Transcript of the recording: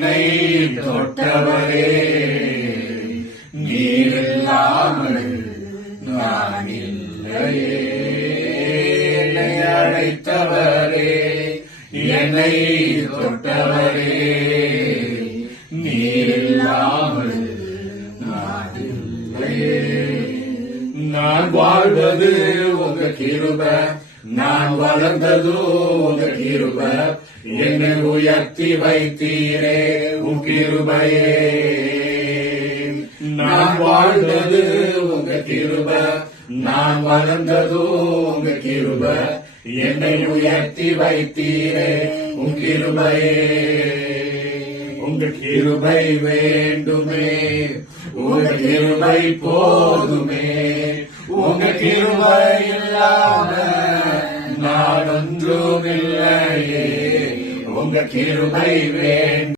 தொட்டவரே நீரில்லாமல் நான் இல்லையே. என்னை அழைத்தவரே என்னை தொட்டவரே நீரில்லாமல் நான் இல்லையே. நான் வாழ்வது உங்க கிருபை, நான் வளர்ந்ததோ உங்க கிருபை. என்னை உயர்த்தி வைத்தீரே உன் கிருபையே. நான் வாழ்ந்தது உங்க கிருபை, நான் வளர்ந்ததோ உங்க கிருபை. என்னை உயர்த்தி வைத்தீரே உன் கிருபையே. உங்க கிருபை வேண்டுமே, உங்க கிருபை போதுமே. உங்க கிருபை இல்லாம நான் ஒன்றுமில்லையே. உங்க கிருபை வேண்டும்.